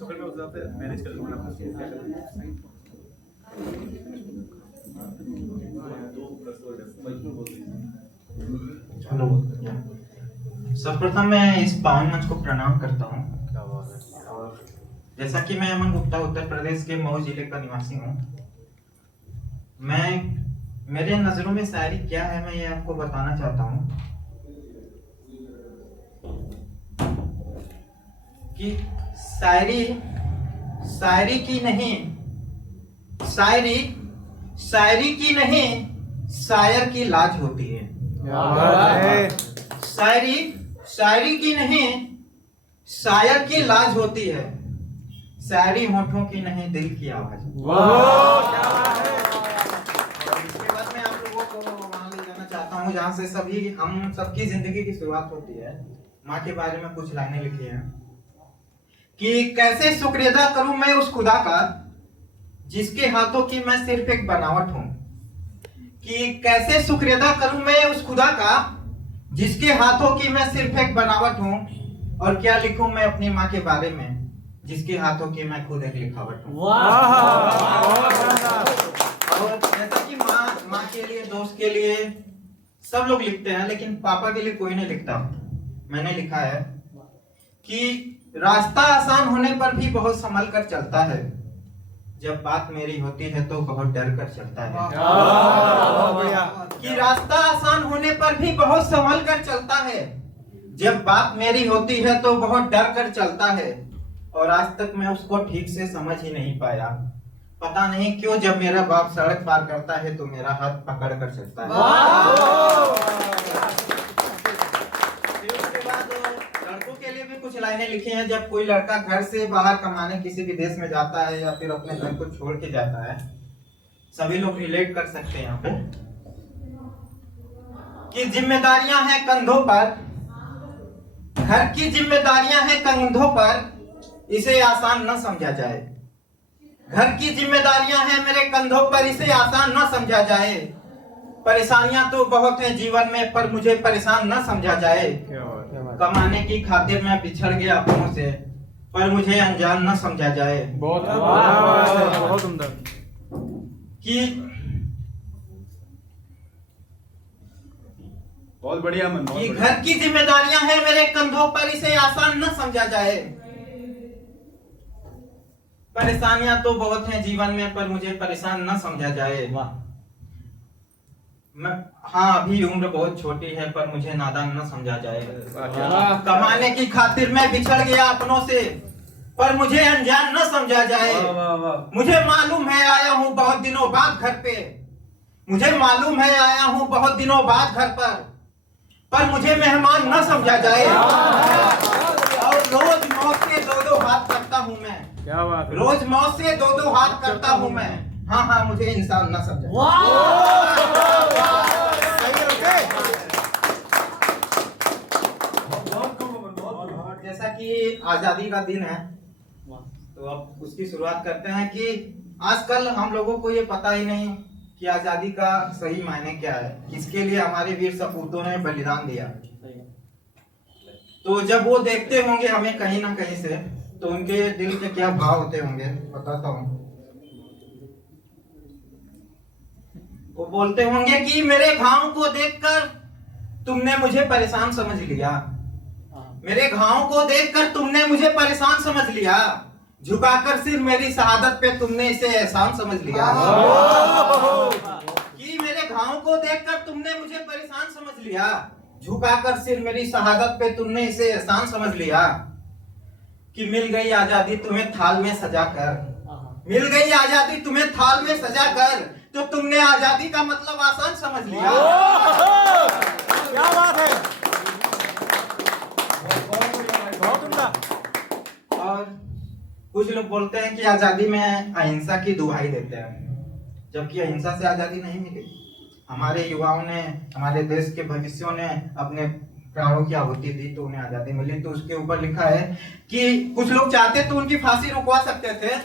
पकड़ में उस हिसाब से मैनेज कर लूंगा ना क्या हेलो, सर्वप्रथम मैं इस पावन मंच को प्रणाम करता हूँ। और जैसा कि मैं अमन गुप्ता उत्तर प्रदेश के मऊ जिले का निवासी हूँ, मेरे नजरों में शायरी क्या है मैं ये आपको बताना चाहता हूँ कि शायरी की नहीं, शायरी की नहीं, शायर की लाज होती है। शायरी की नहीं, शायर की लाज होती है। शायरी होठों की नहीं, दिल की आवाज। इसके बाद मैं आप लोगों को वहां ले जाना चाहता हूँ जहाँ से हम सबकी जिंदगी की शुरुआत होती है। माँ के बारे में कुछ लाइनें लिखी हैं कि कैसे शुक्र अदा करूं मैं उस खुदा का जिसके हाथों की मैं सिर्फ एक बनावट हूं। कि कैसे शुक्र अदा करूं मैं उस खुदा का जिसके हाथों की मैं सिर्फ एक बनावट हूं। और क्या लिखूं मैं अपनी माँ के बारे में जिसके हाथों की मैं खुद एक लिखावट हूं। और जैसा कि माँ के लिए, दोस्त के लिए सब लोग लिखते हैं, लेकिन पापा के लिए कोई नहीं लिखता। मैंने लिखा है कि रास्ता आसान होने पर भी बहुत संभल कर चलता है, जब बात मेरी होती है तो बहुत डर कर चलता है। कि रास्ता आसान होने पर भी बहुत संभल कर चलता है, जब बात मेरी होती है तो बहुत डर कर चलता है। और आज तक मैं उसको ठीक से समझ ही नहीं पाया। पता नहीं क्यों जब मेरा बाप सड़क पार करता है तो मेरा हाथ पकड़ कर चलता है। लड़कों के लिए भी कुछ लाइनें लिखी हैं। जब कोई लड़का घर से बाहर कमाने किसी विदेश में जाता है या फिर अपने घर को छोड़ के जाता है, सभी लोग रिलेट कर सकते हैं यहाँ पे कि जिम्मेदारियां हैं कंधों पर, घर की जिम्मेदारियां हैं कंधों पर, इसे आसान न समझा जाए। घर की जिम्मेदारियां हैं मेरे कंधों पर, इसे आसान न समझा जाए। परेशानियां तो बहुत हैं जीवन में पर मुझे परेशान न समझा जाए। कमाने की खातिर मैं बिछड़ गया अपनों से, पर मुझे अनजान न समझा जाए। बहुत सुंदर। कि बहुत बढ़िया मन। कि घर की जिम्मेदारियां हैं मेरे कंधों पर, इसे आसान न समझा जाए। परेशानियां तो बहुत हैं जीवन में पर मुझे परेशान न समझा जाए। हाँ, अभी उम्र बहुत छोटी है पर मुझे नादान न समझा जाए। कमाने की खातिर मैं बिछड़ गया अपनों से, पर मुझे अनजान न समझा जाए। मुझे मालूम है आया हूँ बहुत दिनों बाद घर पे, मुझे मालूम है आया हूँ बहुत दिनों बाद घर पर मुझे मेहमान न समझा जाए। और रोज मौत से दो हाथ करता हूँ मैं। क्या बात है। रोज मौत से दो हाथ करता हूँ मैं। हाँ, मुझे इंसान न समझा। जैसा कि आजादी का दिन है तो अब उसकी शुरुआत करते हैं कि आजकल हम लोगों को ये पता ही नहीं कि आजादी का सही मायने क्या है, किसके लिए हमारे वीर सपूतों ने बलिदान दिया। तो जब वो देखते होंगे हमें कहीं ना कहीं से, तो उनके दिल के क्या भाव होते होंगे बताता हूँ। वो बोलते होंगे कि मेरे घाव को देखकर तुमने मुझे परेशान समझ लिया, मेरे घाव को देखकर तुमने मुझे परेशान समझ लिया, झुकाकर सिर मेरी शहादत पे तुमने इसे एहसान समझ लिया। कि मेरे घाव को देखकर तुमने मुझे परेशान समझ लिया, झुकाकर सिर मेरी शहादत पे तुमने इसे एहसान समझ लिया। कि मिल गई आजादी तुम्हें थाल में सजाकर, मिल गई आजादी तुम्हें थाल में सजाकर, तो तुमने आजादी का मतलब आसान समझ लिया। क्या बात है। बहुत उम्दा। और कुछ लोग बोलते हैं कि आजादी में अहिंसा की दुहाई देते हैं, जबकि अहिंसा से आजादी नहीं मिली। हमारे युवाओं ने, हमारे देश के भविष्यों ने अपने प्राणों की आहुति दी तो उन्हें आजादी मिली। तो उसके ऊपर लिखा है कि कुछ लोग चाहते तो उनकी फांसी रुकवा सकते थे,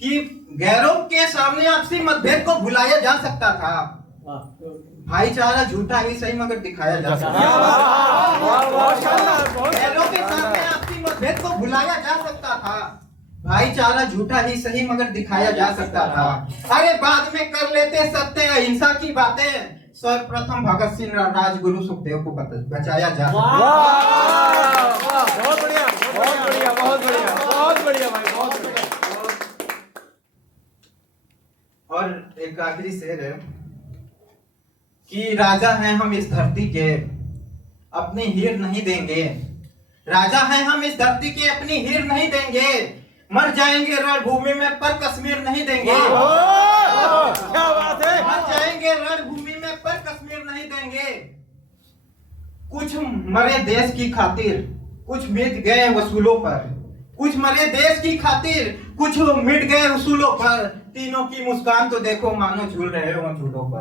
कि गैरों के सामने आपसी मतभेद को भुलाया जा सकता था, भाईचारा झूठा ही सही मगर दिखाया जा सकता था। गैरों के सामने आपसी मतभेद को भुलाया जा सकता था, भाईचारा झूठा ही सही मगर दिखाया जा सकता था। अरे बाद में कर लेते सत्य अहिंसा की बातें, सर्वप्रथम भगत सिंह राजगुरु सुखदेव को बचाया जा सकता। बहुत बढ़िया, बहुत बढ़िया, बहुत बढ़िया, बहुत बढ़िया भाई, बहुत बढ़िया। और एक आखिरी शेर है कि राजा हैं हम इस धरती के, अपनी हीर नहीं देंगे। राजा हैं हम इस धरती के, अपनी हीर नहीं देंगे। मर जाएंगे रणभूमि में पर कश्मीर नहीं देंगे। क्या बात है। मर जाएंगे रणभूमि में पर कश्मीर नहीं देंगे। कुछ मरे देश की खातिर, कुछ मिट गए वसूलों पर। कुछ मरे देश की खातिर, कुछ मिट गए उसूलों पर। तीनों की मुस्कान तो देखो मानो झूल रहे हो झूलों पर।